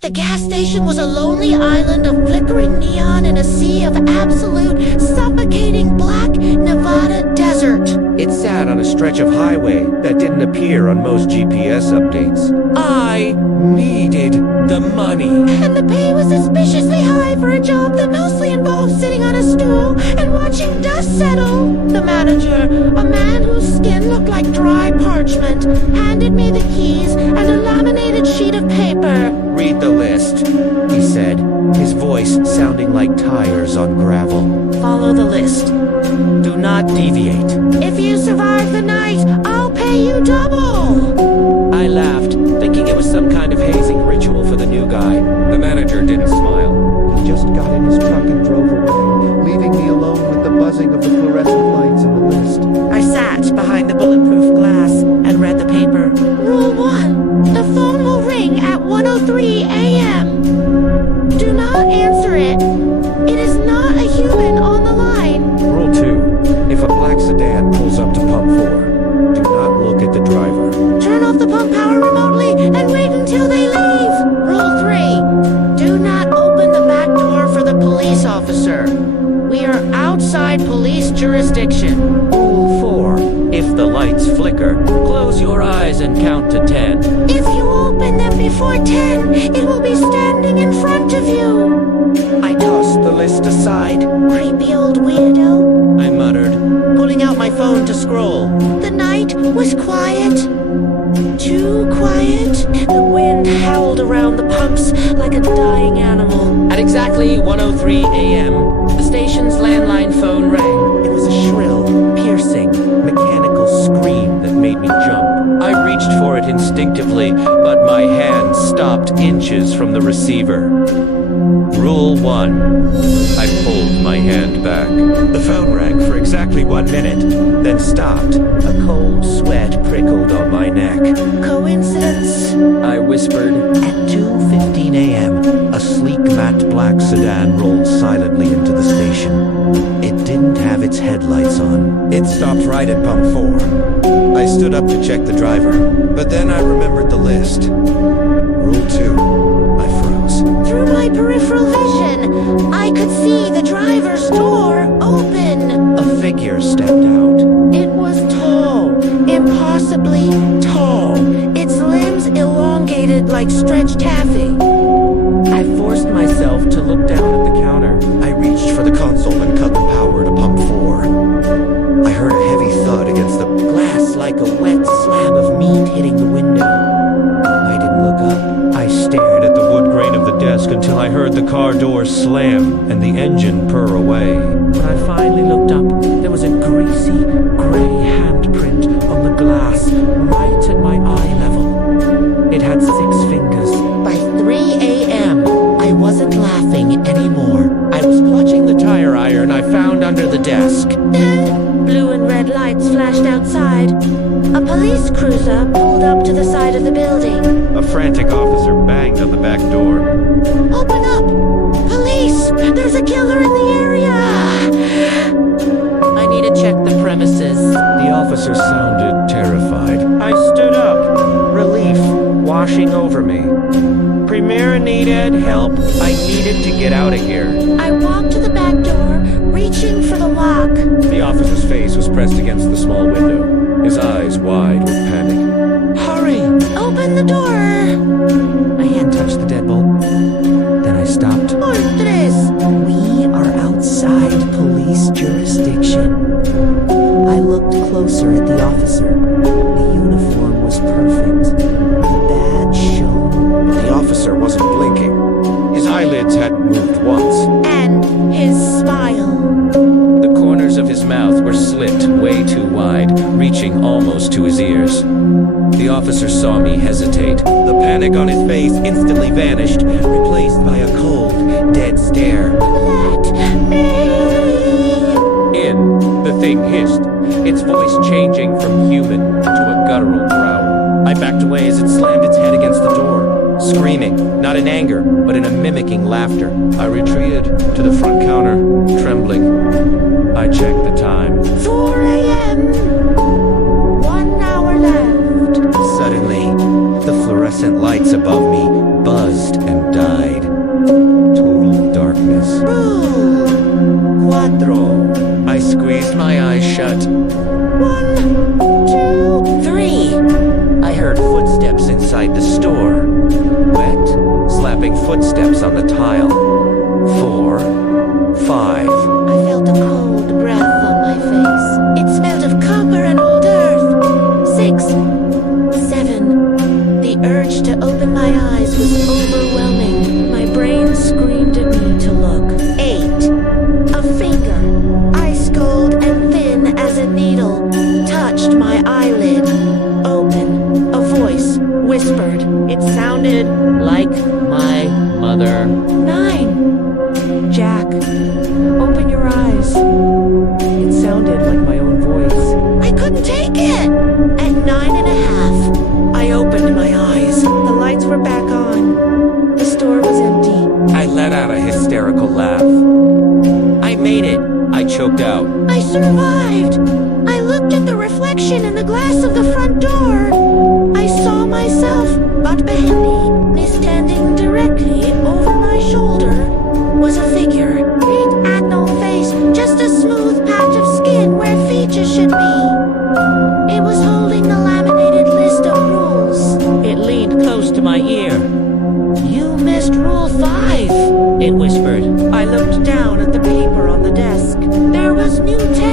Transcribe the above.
The gas station was a lonely island of flickering neon in a sea of absolute, suffocating black Nevada desert. It sat on a stretch of highway that didn't appear on most GPS updates. I needed the money. And the pay was suspiciously high for a job that mostly involved sitting on a stool and watching dust settle. The manager, a man whose skin looked like dry parchment, handed me the keys and a laminated sheet of paper. Read the list, he said, his voice sounding like tires on gravel. Follow the list. Do not deviate. If you survive the night, I'll pay you double. I laughed, thinking it was some kind of hazing ritual for the new guy. The manager didn't smile. He just got in his truck and drove away, leaving me alone with the buzzing of the fluorescent lights and the list. I sat behind the bulletproof glass and read the paper. Rule 1. The phone will ring at 1:03 a.m. Do not answer it. It is not a human on the line. Rule 2. If a black sedan pulls up to pump 4, do not look at the driver. Turn off the pump power remotely and wait until they leave. Rule 3. Do not open the back door for the police officer. We are outside police jurisdiction. Rule 4. If the lights flicker, close your eyes and count to 10. If you open them before 10, it will be standing in front of you. I tossed the list aside. Creepy old weirdo, I muttered, pulling out my phone to scroll. The night was quiet. Too quiet. The wind howled around the pumps like a dying animal. At exactly 1:03 a.m., the station's landline phone rang. It was a shrill, piercing, mechanical scream that made me jump. I reached for it instinctively, but my hand stopped inches from the receiver. Rule 1. I pulled my hand back. The phone rang for exactly 1 minute, then stopped. A cold sweat prickled on my neck. Coincidence? I whispered. At 2:15 a.m., a sleek matte black sedan rolled silently into the station. It didn't have its headlights on. It stopped right at pump 4. I stood up to check the driver, but then I remembered the list. Rule 2. I froze. Through my peripheral vision, I could see the driver's door open. A figure stepped out. It was tall, impossibly tall, its limbs elongated like stretched taffy. I forced myself to look down at the counter. I reached for the console and cut the power to pump 4. I heard a heavy thud against the glass like a wet slab of meat hitting the window. I didn't look up. I stared at the wood grain of the desk until I heard the car door slam and the engine purr away. When I finally looked up, there was a greasy, gray handprint on the glass right at my eye level. It had 6 fingers. By 3 a.m., I wasn't laughing anymore. I was clutching the tire iron I found under the desk. Then, blue and red lights flashed outside. A police cruiser pulled up to the side of the building. A frantic officer banged on the back door. Open up! Police! There's a killer in the area! I need to check the premises. The officer sounded terrified. I stood up, relief washing over me. Premier needed help. I needed to get out of here. I walked to the back door, reaching for the lock. The officer's face was pressed against the small window, his eyes wide with panic. Hurry! Open the door! My hand touched the deadbolt. Then I stopped. Tres. We are outside police jurisdiction. I looked closer at the officer. The uniform was perfect. The badge shone. The officer wasn't blinking. His eyelids hadn't moved once. And his smile. The corners of his mouth were slit way too wide, reaching almost to his ears. The officer saw me hesitate. The panic on his face instantly vanished, replaced by a cold, dead stare. Let me... In, the thing hissed, its voice changing from human to a guttural growl. I backed away as it slammed its head against the door, screaming, not in anger, but in a mimicking laughter. I retreated to the front counter, trembling. I checked the time. 4 a.m. 1 hour left. Suddenly, the fluorescent lights above me buzzed and died. Total darkness. Cuatro. I squeezed my eyes shut. 1, 2, 3. I heard footsteps inside the store. Wet, slapping footsteps on the tile. 4, 5. I felt a cold breath on my face. It smelled of copper and old earth. 6, 7. The urge to open my eyes was overwhelming. My brain screamed at me to look. 8. A finger, ice cold and thin as a needle, touched my eyelid. Open. A voice whispered. It sounded like my mother. 9. Jack, open your eyes. It sounded like my own voice. I couldn't take it. At 9.5, I opened my eyes. The lights were back on. The store was empty. I let out a hysterical laugh. I made it, I choked out. I survived. I looked at the reflection in the glass of the front door. I saw myself, but behind me, standing directly over my shoulder, was a figure. It had no face, just a smooth patch of skin where features should be. It was holding the laminated list of rules. It leaned close to my ear. You missed Rule 5, It whispered. I looked down at the paper on the desk. There was new text.